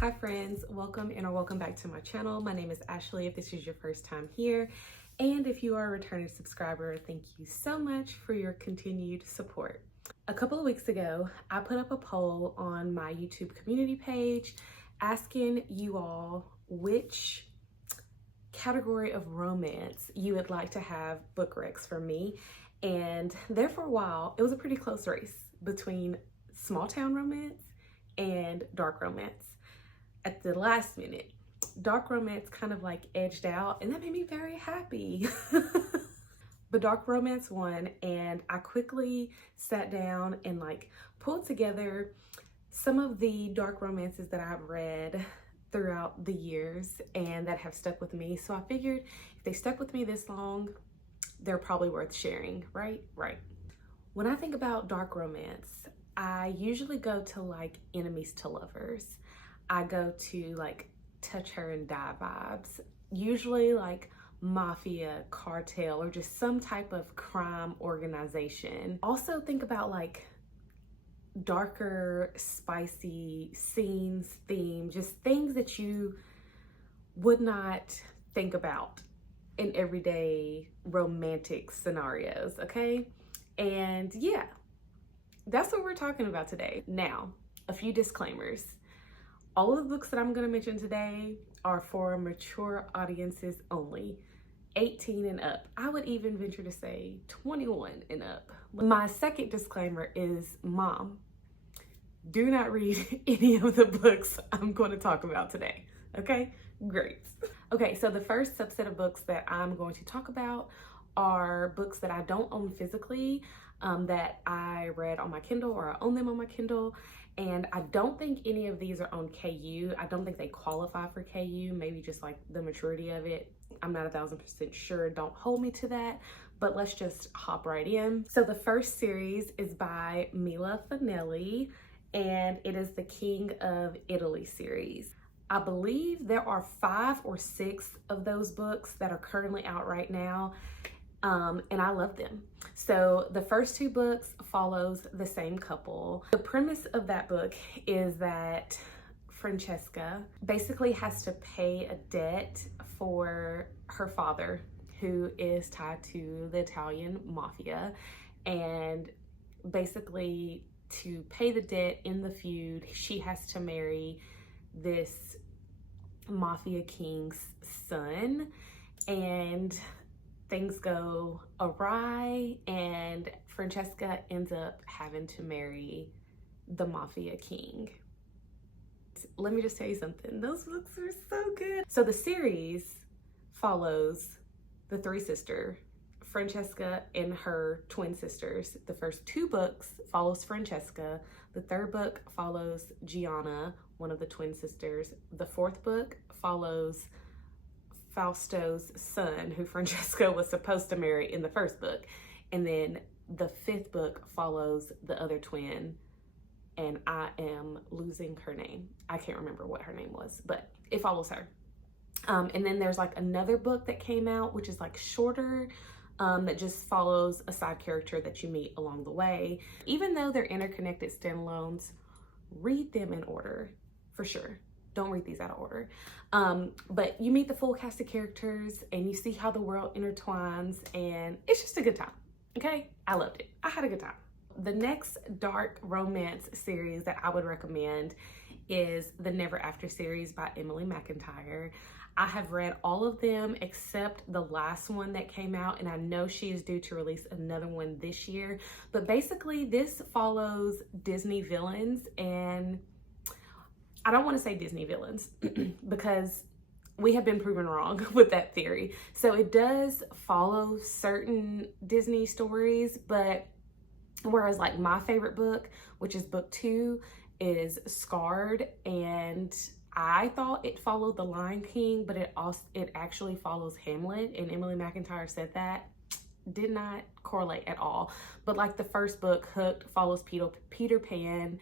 Hi friends, welcome or welcome back to my channel. My name is Ashley if this is your first time here. And if you are a returning subscriber, thank you so much for your continued support. A couple of weeks ago, I put up a poll on my YouTube community page asking you all which category of romance you would like to have book recs from me. And there for a while, it was a pretty close race between small town romance and dark romance. At the last minute, dark romance kind of like edged out, and that made me very happy. But dark romance won, and I quickly sat down and pulled together some of the dark romances that I've read throughout the years and that have stuck with me. So I figured if they stuck with me this long, they're probably worth sharing, right? Right. When I think about dark romance, I usually go to enemies to lovers. I go to touch her and die vibes, usually mafia, cartel, or just some type of crime organization. Also think about darker, spicy scenes, themes, just things that you would not think about in everyday romantic scenarios, okay? And yeah, that's what we're talking about today. Now, a few disclaimers. All of the books that I'm going to mention today are for mature audiences only, 18 and up. I would even venture to say 21 and up. My second disclaimer is, Mom, do not read any of the books I'm going to talk about today, okay? Great. Okay, so the first subset of books that I'm going to talk about are books that I don't own physically, that I read on my Kindle, or I own them on my Kindle. And I don't think any of these are on KU. I don't think they qualify for KU, maybe just the maturity of it. I'm not 1000% sure, don't hold me to that, but let's just hop right in. So the first series is by Mila Fanelli, and it is the King of Italy series. I believe there are 5 or 6 of those books that are currently out right now. And I love them. So the first 2 books follows the same couple. The premise of that book is that Francesca basically has to pay a debt for her father, who is tied to the Italian mafia. And basically to pay the debt in the feud, she has to marry this mafia king's son. And things go awry, and Francesca ends up having to marry the mafia king. Let me just tell you something, those books are so good. So the series follows the 3 sisters, Francesca and her twin sisters. The first 2 books follows Francesca. The 3rd book follows Gianna, one of the twin sisters. The 4th book follows Fausto's son, who Francesca was supposed to marry in the 1st book. And then the 5th book follows the other twin, and I am losing her name. I can't remember what her name was, but it follows her. And then there's another book that came out, which is shorter, that just follows a side character that you meet along the way. Even though they're interconnected standalones, read them in order for sure. Don't read these out of order. But you meet the full cast of characters and you see how the world intertwines, and it's just a good time, okay? I loved it. I had a good time. The next dark romance series that I would recommend is the Never After series by Emily McIntyre. I have read all of them except the last one that came out, and I know she is due to release another one this year. But basically this follows Disney villains, and I don't want to say Disney villains because we have been proven wrong with that theory. So it does follow certain Disney stories, but whereas my favorite book, which is book 2, is Scarred, and I thought it followed The Lion King, but it actually follows Hamlet, and Emily McIntyre said that. Did not correlate at all. But the first book, Hooked, follows Peter Pan.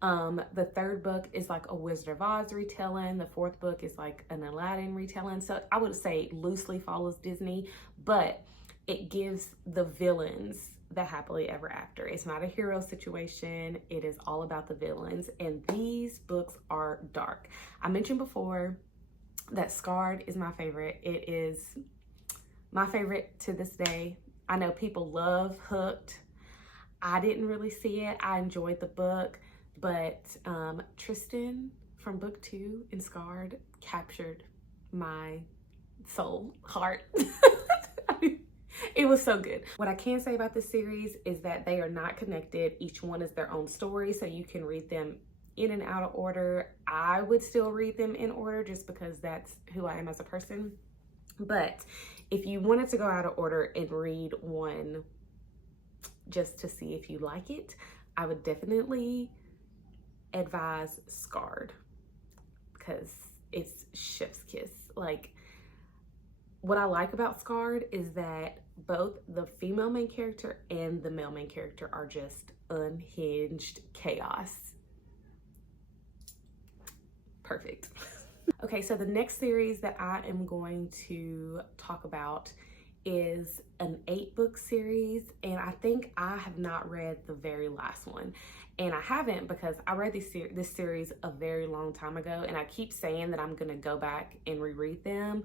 The 3rd book is a Wizard of Oz retelling. The 4th book is an Aladdin retelling. So I would say loosely follows Disney, but it gives the villains the happily ever after. It's not a hero situation. It is all about the villains. And these books are dark. I mentioned before that Scarred is my favorite. It is my favorite to this day. I know people love Hooked. I didn't really see it. I enjoyed the book, but Tristan from book 2 in Scarred captured my soul, heart. It was so good. What I can say about this series is that they are not connected. Each one is their own story, so you can read them in and out of order. I would still read them in order just because that's who I am as a person. But if you wanted to go out of order and read one just to see if you like it, I would definitely advise Scarred because it's chef's kiss. Like, what I like about Scarred is that both the female main character and the male main character are just unhinged chaos. Perfect. Okay, so the next series that I am going to talk about is an 8-book series, and I think I have not read the very last one. And I haven't because I read this series a very long time ago, and I keep saying that I'm gonna go back and reread them.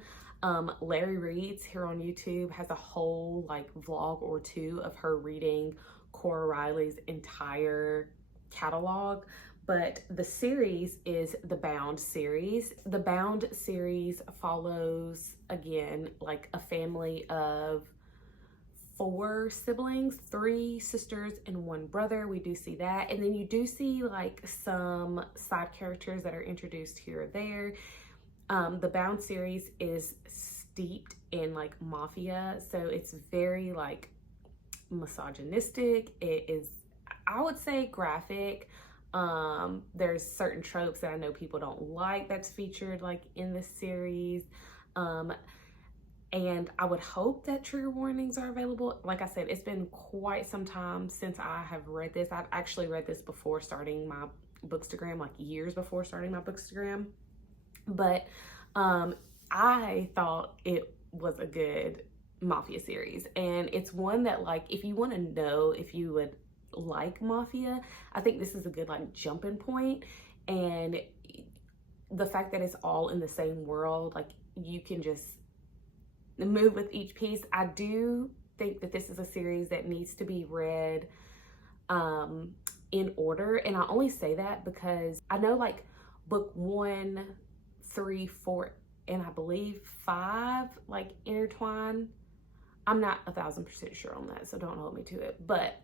Larry Reads here on YouTube has a whole like vlog or 2 of her reading Cora Riley's entire catalog. But the series is the Bound series. The Bound series follows, again, like a family of 4 siblings, 3 sisters and 1 brother. We do see that. And then you do see like some side characters that are introduced here or there. The Bound series is steeped in like mafia. So it's very like misogynistic. It is, I would say, graphic. There's certain tropes that I know people don't like that's featured like in this series. And I would hope that trigger warnings are available. Like I said, it's been quite some time since I have read this. I've actually read this before starting my Bookstagram, like years before starting my Bookstagram. But I thought it was a good mafia series. And it's one that, like, if you want to know if you would like mafia, I think this is a good like jumping point. And the fact that it's all in the same world, like you can just move with each piece. I do think that this is a series that needs to be read in order. And I only say that because I know like book 1, 3, 4, and I believe 5 like intertwine. I'm not 1,000% sure on that, so don't hold me to it. But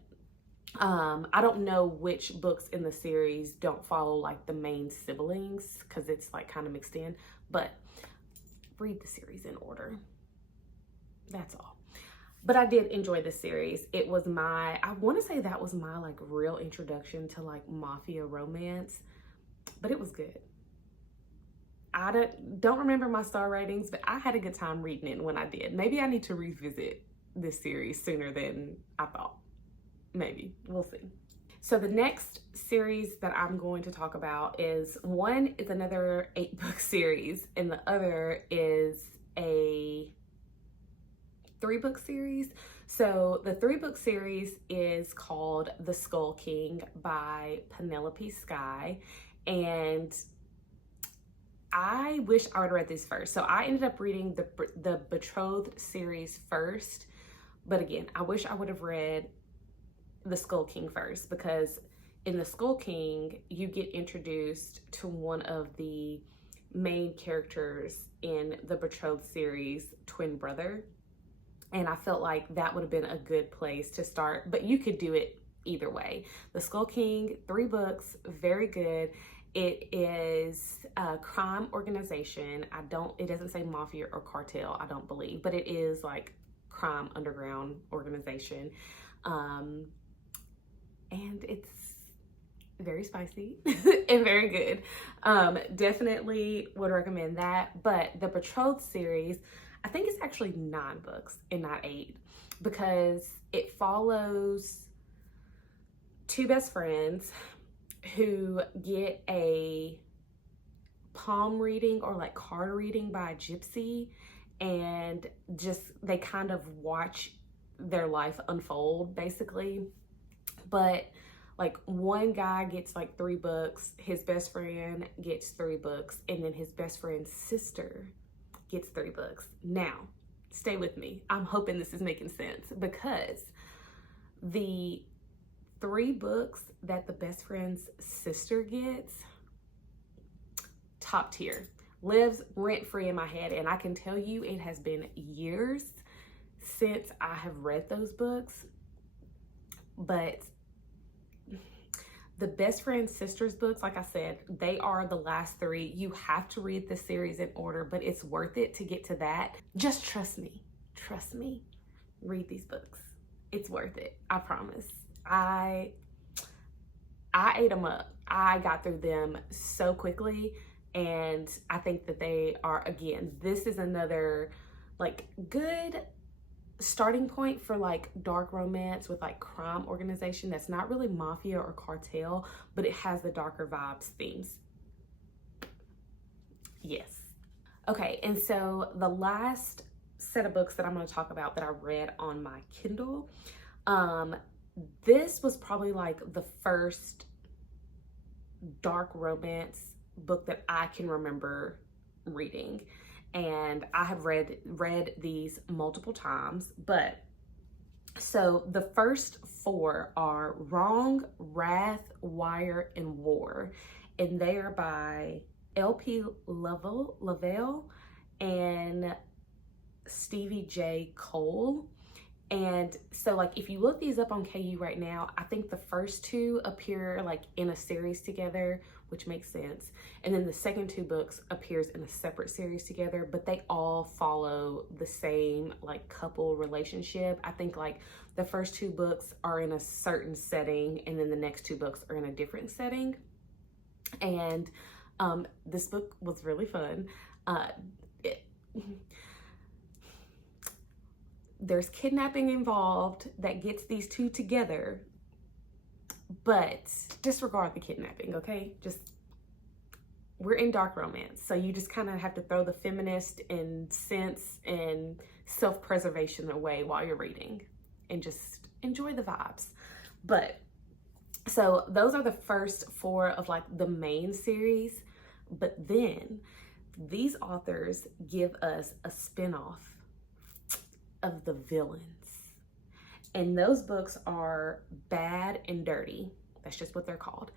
I don't know which books in the series don't follow like the main siblings because it's like kind of mixed in, but read the series in order. That's all. But I did enjoy this series. It was I want to say that was my like real introduction to like mafia romance, but it was good. I don't remember my star ratings, but I had a good time reading it when I did. Maybe I need to revisit this series sooner than I thought. Maybe, we'll see. So the next series that I'm going to talk about is another 8-book series, and the other is a 3-book series. So the 3-book series is called The Skull King by Penelope Sky, and I wish I would have read these first. So I ended up reading the Betrothed series first, but again, I wish I would have read The Skull King first, because in The Skull King, you get introduced to one of the main characters in the Betrothed series, twin brother. And I felt like that would have been a good place to start, but you could do it either way. The Skull King, 3 books, very good. It is a crime organization. It doesn't say mafia or cartel, I don't believe, but it is like crime underground organization. And it's very spicy and very good. Definitely would recommend that. But the Betrothed series, I think it's actually 9 books and not 8, because it follows 2 best friends who get a palm reading or like card reading by a gypsy, and just they kind of watch their life unfold basically. But like one guy gets like 3 books, his best friend gets 3 books, and then his best friend's sister gets 3 books. Now, stay with me. I'm hoping this is making sense, because the 3 books that the best friend's sister gets, top tier, lives rent free in my head. And I can tell you it has been years since I have read those books, but the best friend's sister's books, like I said, they are the last 3. You have to read the series in order, but it's worth it to get to that. Just trust me, read these books. It's worth it, I promise. I ate them up. I got through them so quickly, and I think that they are, again, this is another like good starting point for like dark romance with like crime organization that's not really mafia or cartel, but it has the darker vibes, themes. Yes. Okay, and so the last set of books that I'm going to talk about that I read on my Kindle, this was probably like the first dark romance book that I can remember reading. And I have read these multiple times, but so the first 4 are Wrong, Wrath, Wire, and War, and they are by L.P. Lavelle and Stevie J. Cole. And so like if you look these up on KU right now, I think the first 2 appear like in a series together, which makes sense. And then the second 2 books appears in a separate series together, but they all follow the same like couple relationship. I think like the first 2 books are in a certain setting, and then the next 2 books are in a different setting. And this book was really fun. There's kidnapping involved that gets these 2 together, but disregard the kidnapping, okay? Just, we're in dark romance, so you just kind of have to throw the feminist and sense and self-preservation away while you're reading and just enjoy the vibes. But so those are the first 4 of like the main series, but then these authors give us a spinoff of the villains. And those books are Bad and Dirty. That's just what they're called.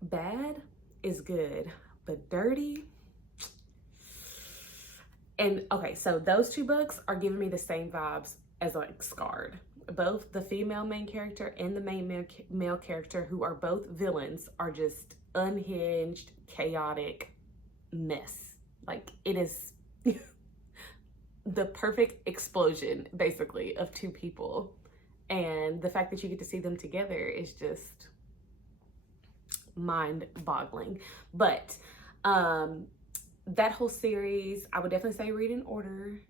Bad is good, but dirty. And okay, so those 2 books are giving me the same vibes as like Scarred. Both the female main character and the main male character, who are both villains, are just unhinged, chaotic mess. Like, it is the perfect explosion, basically, of 2 people. And the fact that you get to see them together is just mind-boggling. But that whole series, I would definitely say read in order,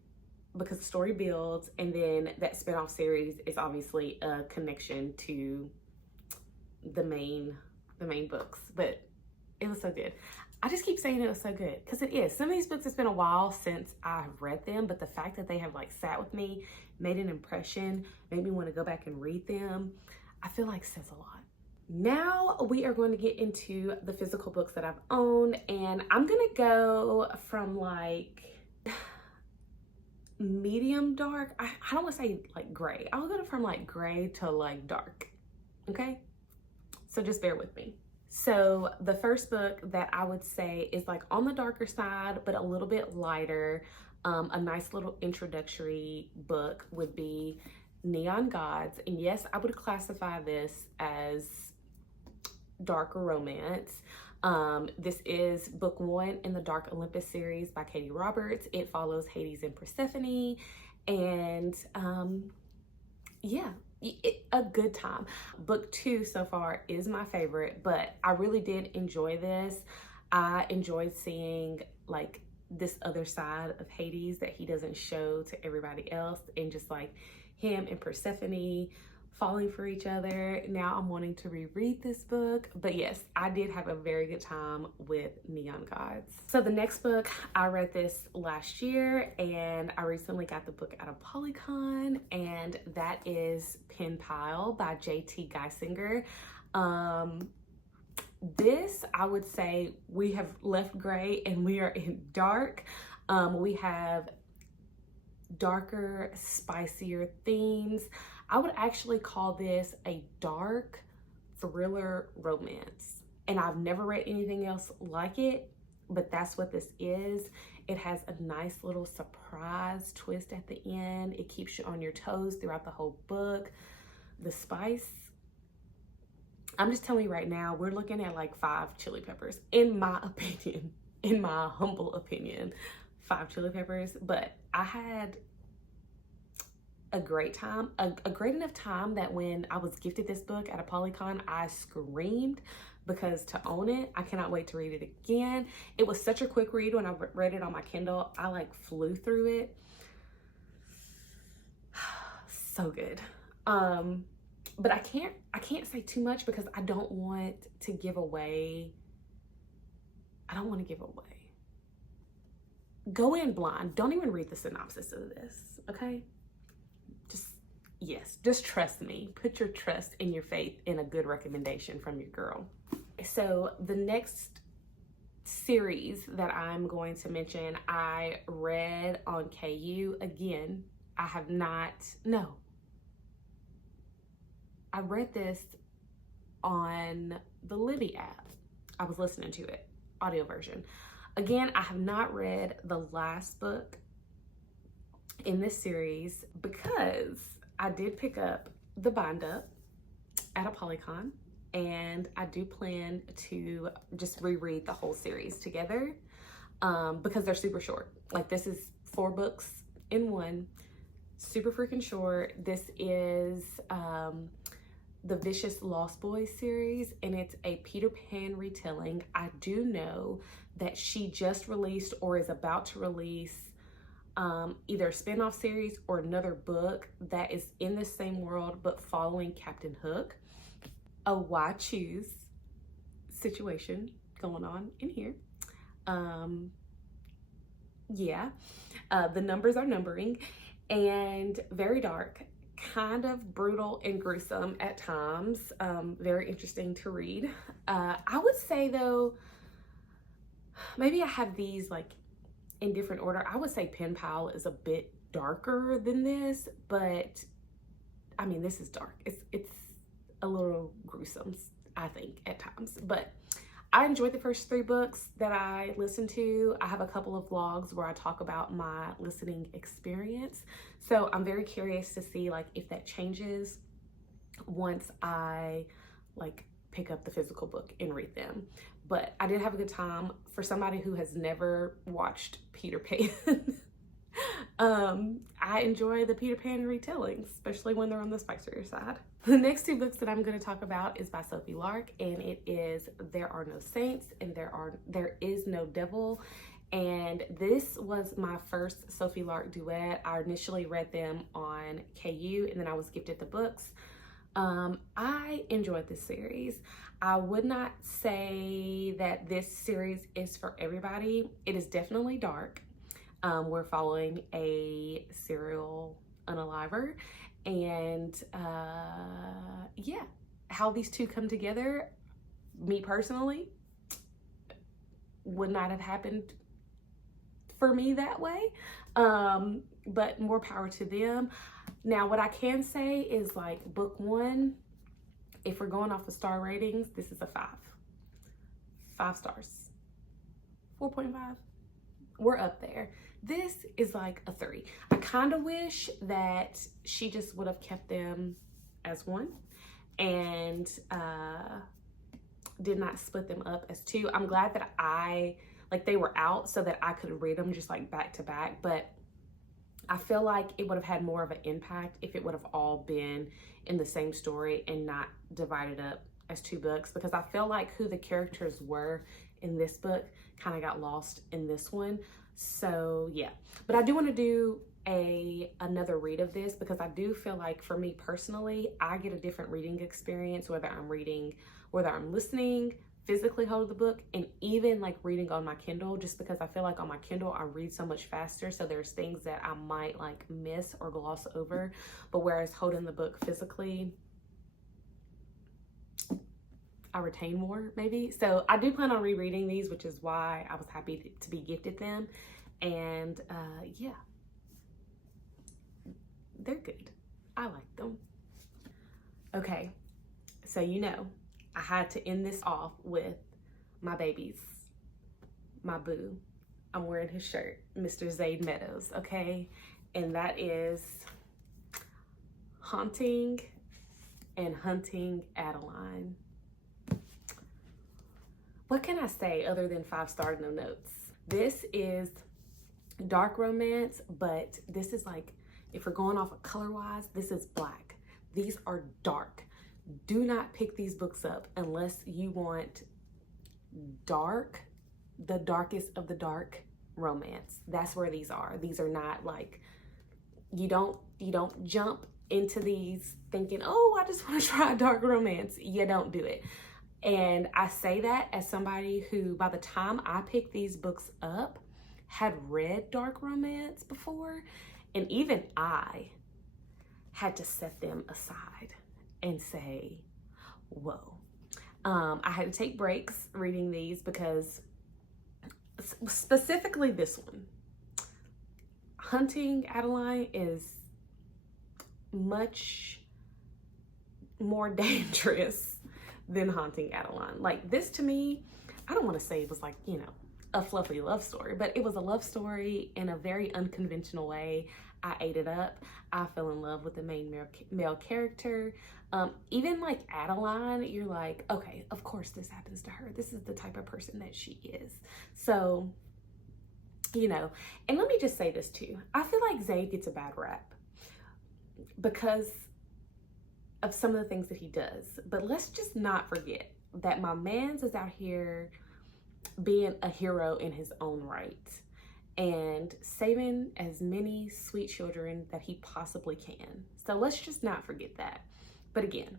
because the story builds, and then that spinoff series is obviously a connection to the main books. But it was so good. I just keep saying it was so good, because it is. Some of these books, it's been a while since I've read them, but the fact that they have like sat with me, made an impression, made me want to go back and read them, I feel like says a lot. Now we are going to get into the physical books that I've owned, and I'm gonna go from like medium dark. I don't want to say like gray. I'll go from like gray to like dark. Okay, so just bear with me. So the first book that I would say is like on the darker side, but a little bit lighter, a nice little introductory book would be Neon Gods. And yes, I would classify this as darker romance. This is book 1 in the Dark Olympus series by Katee Roberts. It follows Hades and Persephone, and yeah, a good time. Book 2 so far is my favorite, but I really did enjoy this. I enjoyed seeing like this other side of Hades that he doesn't show to everybody else, and just like him and Persephone falling for each other. Now I'm wanting to reread this book. But yes, I did have a very good time with Neon Gods. So the next book, I read this last year, and I recently got the book out of Polycon, and that is Pen Pile by J.T. Geisinger. This, I would say, we have left gray and we are in dark. We have darker, spicier themes. I would actually call this a dark thriller romance. And I've never read anything else like it, but that's what this is. It has a nice little surprise twist at the end. It keeps you on your toes throughout the whole book. The spice, I'm just telling you right now, we're looking at like 5 chili peppers, in my opinion, in my humble opinion, 5 chili peppers. But I had a great time, a great enough time that when I was gifted this book at a Polycon, I screamed, because to own it, I cannot wait to read it again. It was such a quick read. When I read it on my Kindle, I like flew through it. So good. But I can't say too much because I don't want to give away. I don't want to give away. Go in blind. Don't even read the synopsis of this, okay? Just trust me. Put your trust and your faith in a good recommendation from your girl. So the next series that I'm going to mention, I read on KU. Again, I read this on the Libby app. I was listening to it, audio version. Again, I have not read the last book in this series because I did pick up the bind up at a Polycon, and I do plan to just reread the whole series together because they're super short. Like, this is 4 books in one, super freaking short. This is the Vicious Lost Boys series, and it's a Peter Pan retelling. I do know that she just released or is about to release either a spin-off series or another book that is in the same world but following Captain Hook. A why choose situation going on in here. The numbers are numbering, and very dark, kind of brutal and gruesome at times. Very interesting to read. I would say though, maybe I have these like in different order. I would say Pen Pile is a bit darker than this, but I mean, this is dark. It's a little gruesome, I think, at times. But I enjoyed the first 3 books that I listened to. I have a couple of vlogs where I talk about my listening experience. So I'm very curious to see like if that changes once I like pick up the physical book and read them. But I did have a good time. For somebody who has never watched Peter Pan, I enjoy the Peter Pan retellings, especially when they're on the spicier side. The next 2 books that I'm going to talk about is by Sophie Lark, and it is There Are No Saints and There Is No Devil. And this was my first Sophie Lark duet. I initially read them on KU, and then I was gifted the books. I enjoyed this series. I would not say that this series is for everybody. It is definitely dark. We're following a serial unaliver, and how these 2 come together, me personally, would not have happened for me that way, but more power to them. Now, what I can say is like book 1, if we're going off of star ratings, this is a 5 stars, 4.5. We're up there. This is like a 3. I kind of wish that she just would have kept them as 1 and did not split them up as 2. I'm glad that they were out so that I could read them just like back to back, but I feel like it would have had more of an impact if it would have all been in the same story and not divided up as 2 books, because I feel like who the characters were in this book kind of got lost in this one. So yeah, but I do want to do another read of this, because I do feel like for me personally, I get a different reading experience whether I'm listening, physically hold the book, and even like reading on my Kindle, just because I feel like on my Kindle I read so much faster, so there's things that I might like miss or gloss over, but whereas holding the book physically, I retain more maybe. So I do plan on rereading these, which is why I was happy to be gifted them. And yeah, they're good. I like them. Okay, so you know, I had to end this off with my babies, my boo. I'm wearing his shirt, Mr. Zade Meadows, okay? And that is Haunting and Hunting Adeline. What can I say other than 5-star no notes? This is dark romance, but this is like, if we're going off of color-wise, this is black. These are dark. Do not pick these books up unless you want dark, the darkest of the dark romance. That's where these are. These are not like, you don't jump into these thinking, oh, I just want to try a dark romance. You don't do it. And I say that as somebody who, by the time I picked these books up, had read dark romance before, and even I had to set them aside and say, whoa. I had to take breaks reading these because specifically this one, Hunting Adeline, is much more dangerous than Haunting Adeline. Like, this to me, I don't want to say it was like, you know, a fluffy love story, but it was a love story in a very unconventional way. I ate it up. I fell in love with the main male character. Even like Adeline, you're like, okay, of course this happens to her. This is the type of person that she is. So, you know, and let me just say this too. I feel like Zade gets a bad rap because of some of the things that he does. But let's just not forget that my man's is out here being a hero in his own right and saving as many sweet children that he possibly can. So let's just not forget that. But again,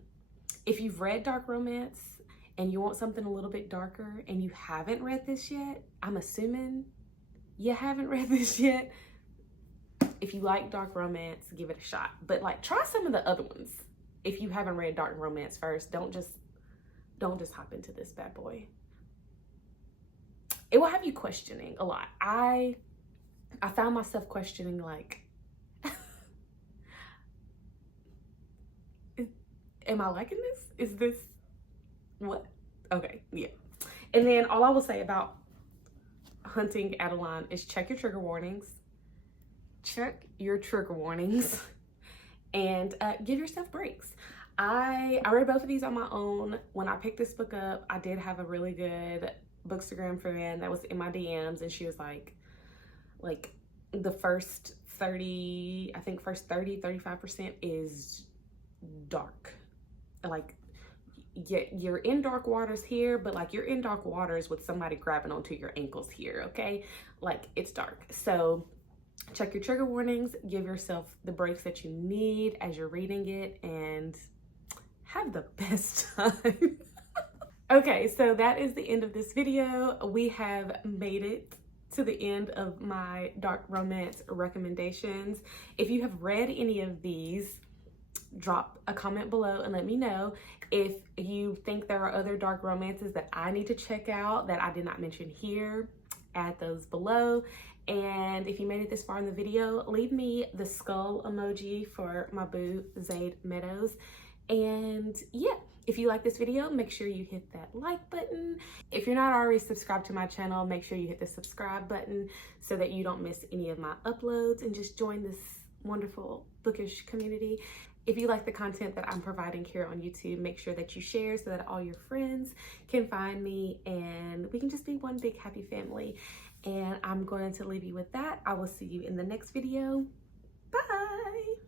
if you've read dark romance and you want something a little bit darker and you haven't read this yet, I'm assuming you haven't read this yet. If you like dark romance, give it a shot. But like, try some of the other ones. If you haven't read dark romance first, don't just hop into this bad boy. It will have you questioning a lot. I found myself questioning, like, am I liking this? Is this what? Okay, yeah. And then all I will say about Hunting Adeline is check your trigger warnings. Check your trigger warnings and give yourself breaks. I read both of these on my own. When I picked this book up, I did have a really good Bookstagram friend that was in my DMs, and she was like the first 35% is dark. Like, you're in dark waters here, but like, you're in dark waters with somebody grabbing onto your ankles here, okay? Like, it's dark. So check your trigger warnings, give yourself the breaks that you need as you're reading it, and have the best time. Okay, so that is the end of this video. We have made it to the end of my dark romance recommendations. If you have read any of these, drop a comment below and let me know. If you think there are other dark romances that I need to check out that I did not mention here, add those below. And if you made it this far in the video, leave me the skull emoji for my boo, Zade Meadows. And yeah, if you like this video, make sure you hit that like button. If you're not already subscribed to my channel, make sure you hit the subscribe button so that you don't miss any of my uploads, and just join this wonderful bookish community. If you like the content that I'm providing here on YouTube, make sure that you share so that all your friends can find me and we can just be one big happy family. And I'm going to leave you with that. I will see you in the next video. Bye.